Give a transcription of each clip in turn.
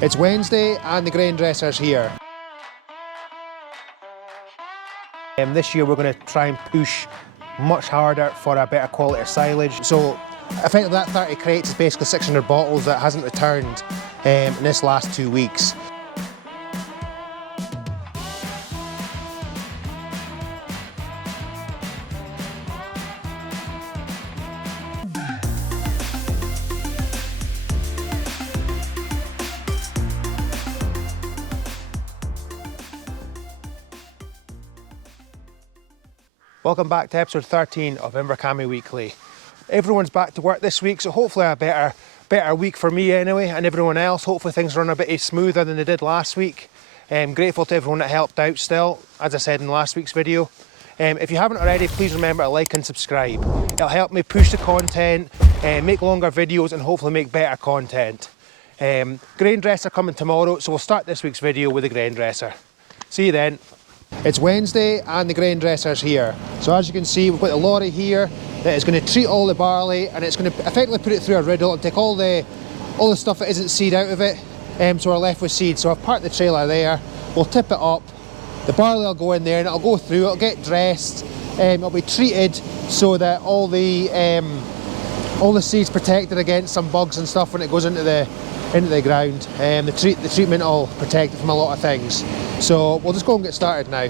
It's Wednesday and the grain dresser's here. This year we're going to try and push much harder for a better quality of silage. So effectively that 30 crates is basically 600 bottles that hasn't returned in this last 2 weeks. Welcome back to episode 13 of Invercamey Weekly. Everyone's back to work this week, so hopefully a better week for me anyway, and everyone else. Hopefully things run a bit smoother than they did last week. Grateful to everyone that helped out still, as I said in last week's video. If you haven't already, please remember to like and subscribe. It'll help me push the content, make longer videos, and hopefully make better content. Grain dresser coming tomorrow, so we'll start this week's video with the grain dresser. See you then. It's Wednesday and the grain dresser's here. So as you can see, we've got the lorry here that is going to treat all the barley, and it's going to effectively put it through a riddle and take all the stuff that isn't seed out of it, so we're left with seed. So I've parked the trailer there, we'll tip it up, the barley will go in there and it'll go through, it'll get dressed, it'll be treated so that all the seed's protected against some bugs and stuff when it goes into the ground. The treatment will protect it from a lot of things. So we'll just go and get started now.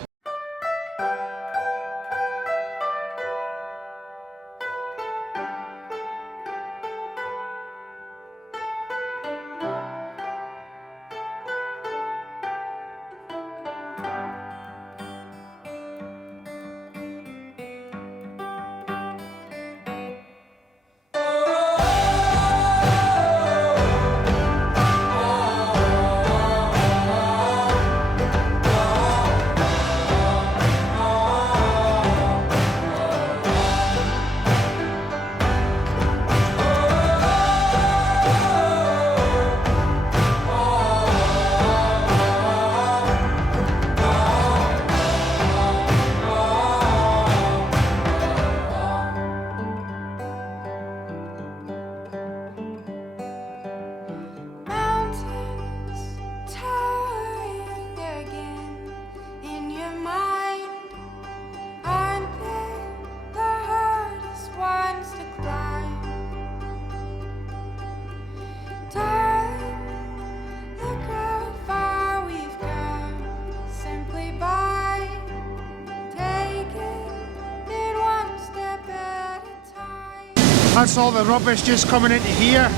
That's all the rubbish just coming into here.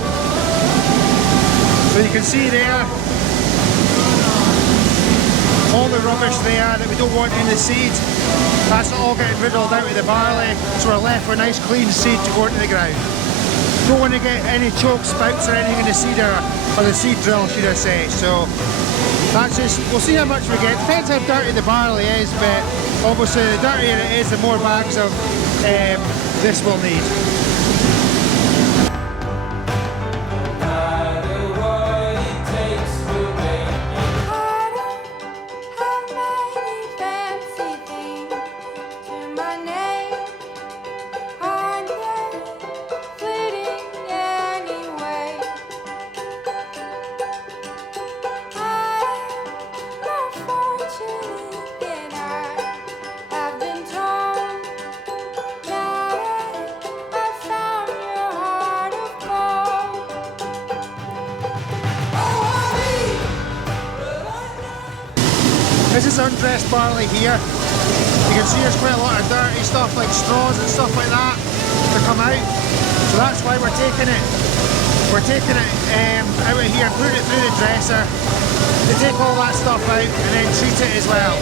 So you can see there, all the rubbish there that we don't want in the seed, that's all getting riddled out of the barley, so we're left with nice clean seed to go into the ground. Don't want to get any choke spouts or anything in the seed, or the seed drill should I say. So that's just, we'll see how much we get. Depends how dirty the barley is, but obviously the dirtier it is, the more bags of this we'll need. This is undressed barley here. You can see there's quite a lot of dirty stuff like straws and stuff like that to come out. So that's why we're taking it. We're taking it out of here, putting it through the dresser to take all that stuff out and then treat it as well.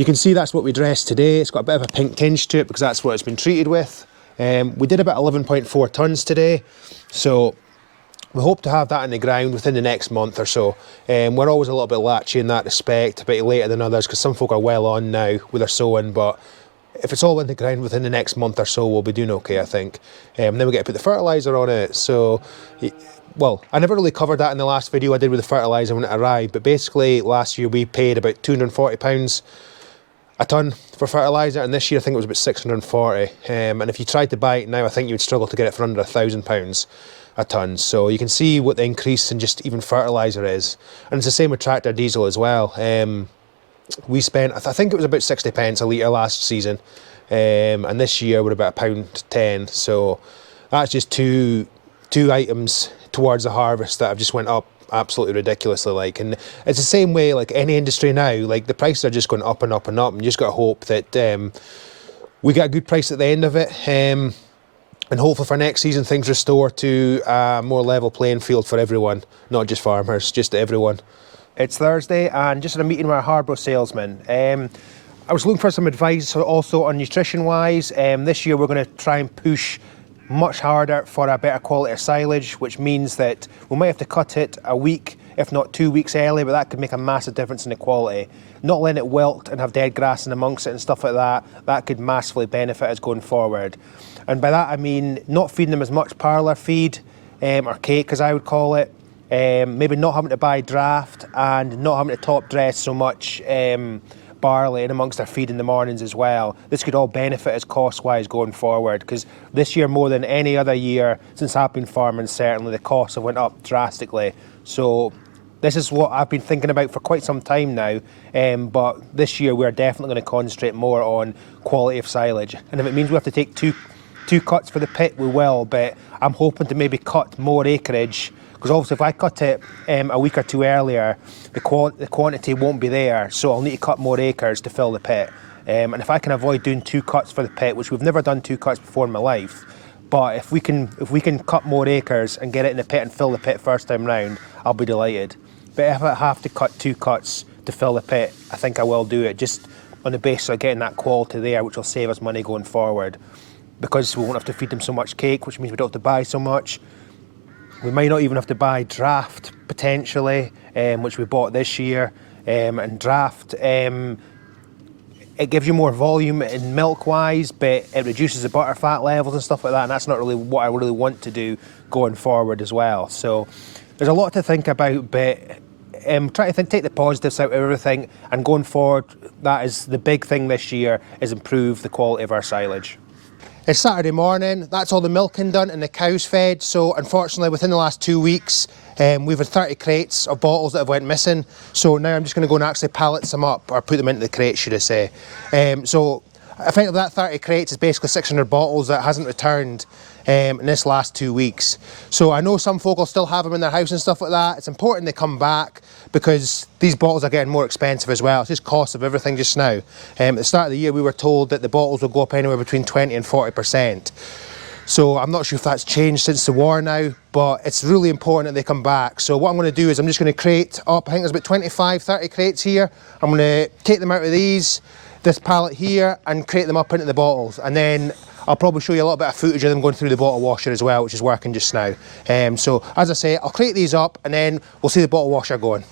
You can see that's what we dressed today. It's got a bit of a pink tinge to it because that's what it's been treated with. We did about 11.4 tonnes today, so we hope to have that in the ground within the next month or so. We're always a little bit latchy in that respect, a bit later than others, because some folk are well on now with their sowing, but if it's all in the ground within the next month or so, we'll be doing okay, I think. Then we get to put the fertiliser on it. So, well, I never really covered that in the last video I did with the fertiliser when it arrived, but basically last year we paid about £240 a tonne for fertiliser, and this year I think it was about 640. And if you tried to buy it now, I think you would struggle to get it for under £1,000 a tonne. So you can see what the increase in just even fertiliser is. And it's the same with tractor diesel as well. We spent, I think it was about 60 pence a litre last season, and this year we're about £1.10. So that's just two items towards the harvest that have just went up absolutely ridiculously. Like, and it's the same way like any industry now. Like, the prices are just going up and up and up, and you just got to hope that we get a good price at the end of it. And hopefully for next season things restore to a more level playing field for everyone, not just farmers, just everyone. It's Thursday and just in a meeting with a Harborough salesman. I was looking for some advice also on nutrition wise. This year we're going to try and push much harder for a better quality of silage, which means that we might have to cut it a week, if not 2 weeks early, but that could make a massive difference in the quality. Not letting it wilt and have dead grass in amongst it and stuff like that, that could massively benefit us going forward. And by that I mean not feeding them as much parlour feed, or cake as I would call it, maybe not having to buy draft and not having to top dress so much barley in amongst their feed in the mornings as well. This could all benefit us cost-wise going forward, because this year more than any other year since I've been farming, certainly the costs have went up drastically. So this is what I've been thinking about for quite some time now, but this year we're definitely going to concentrate more on quality of silage. And if it means we have to take two cuts for the pit, we will, but I'm hoping to maybe cut more acreage, because obviously if I cut it a week or two earlier, the quantity won't be there, so I'll need to cut more acres to fill the pit. And if I can avoid doing 2 cuts for the pit, which we've never done 2 cuts before in my life, but if we can cut more acres and get it in the pit and fill the pit first time round, I'll be delighted. But if I have to cut 2 cuts to fill the pit, I think I will do it, just on the basis of getting that quality there, which will save us money going forward, because we won't have to feed them so much cake, which means we don't have to buy so much. We might not even have to buy draft, potentially, which we bought this year. And draft, it gives you more volume in milk-wise, but it reduces the butter fat levels and stuff like that, and that's not really what I really want to do going forward as well. So there's a lot to think about, but try to take the positives out of everything, and going forward, that is the big thing this year, is improve the quality of our silage. It's Saturday morning, that's all the milking done and the cows fed, so unfortunately within the last 2 weeks we've had 30 crates of bottles that have went missing, so now I'm just going to go and actually pallet some up, or put them into the crates should I say. So I think that 30 crates is basically 600 bottles that hasn't returned in this last 2 weeks. So I know some folk will still have them in their house and stuff like that. It's important they come back, because these bottles are getting more expensive as well. It's just cost of everything just now. At the start of the year we were told that the bottles will go up anywhere between 20 and 40%. So I'm not sure if that's changed since the war now, but it's really important that they come back. So what I'm going to do is I'm just going to crate up, I think there's about 25, 30 crates here. I'm going to take them out of this pallet here, and crate them up into the bottles, and then I'll probably show you a little bit of footage of them going through the bottle washer as well, which is working just now. So as I say, I'll crate these up and then we'll see the bottle washer going.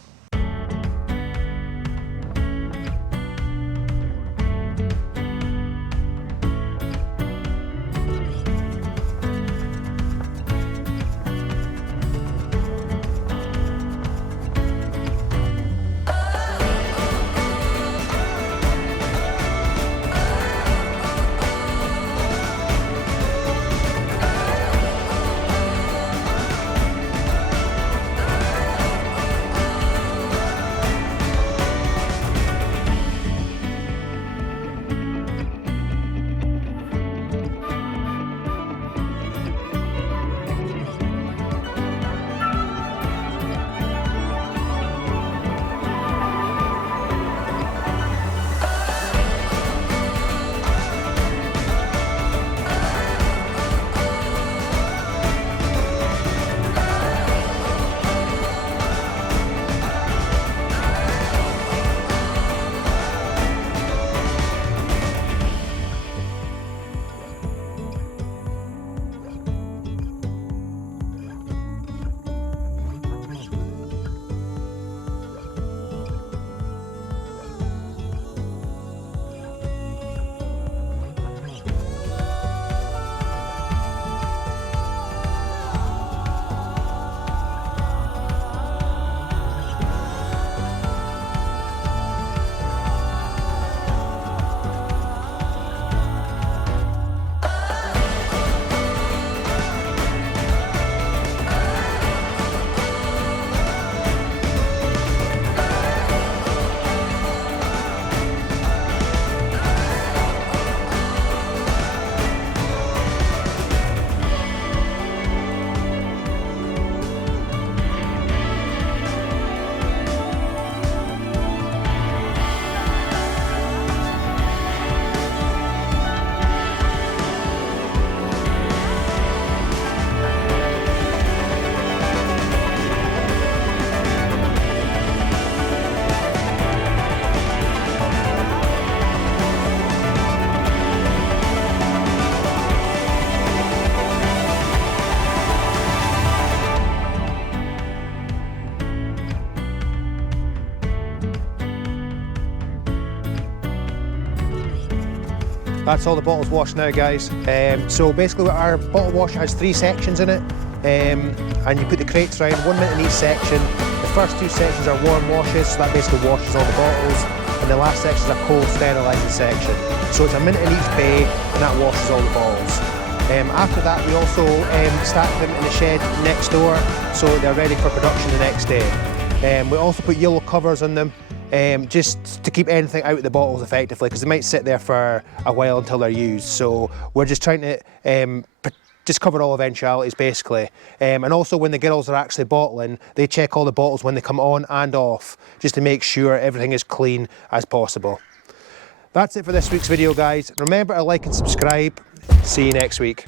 That's all the bottles washed now, guys. So basically our bottle washer has 3 sections in it, and you put the crates around, 1 minute in each section. The first 2 sections are warm washes, so that basically washes all the bottles, and the last section is a cold sterilising section. So it's a minute in each bay, and that washes all the bottles. After that, we also stack them in the shed next door, so they're ready for production the next day. We also put yellow covers on them, just to keep anything out of the bottles effectively, because they might sit there for a while until they're used. So we're just trying to just cover all eventualities basically. And also when the girls are actually bottling, they check all the bottles when they come on and off, just to make sure everything is clean as possible. That's it for this week's video, guys. Remember to like and subscribe. See you next week.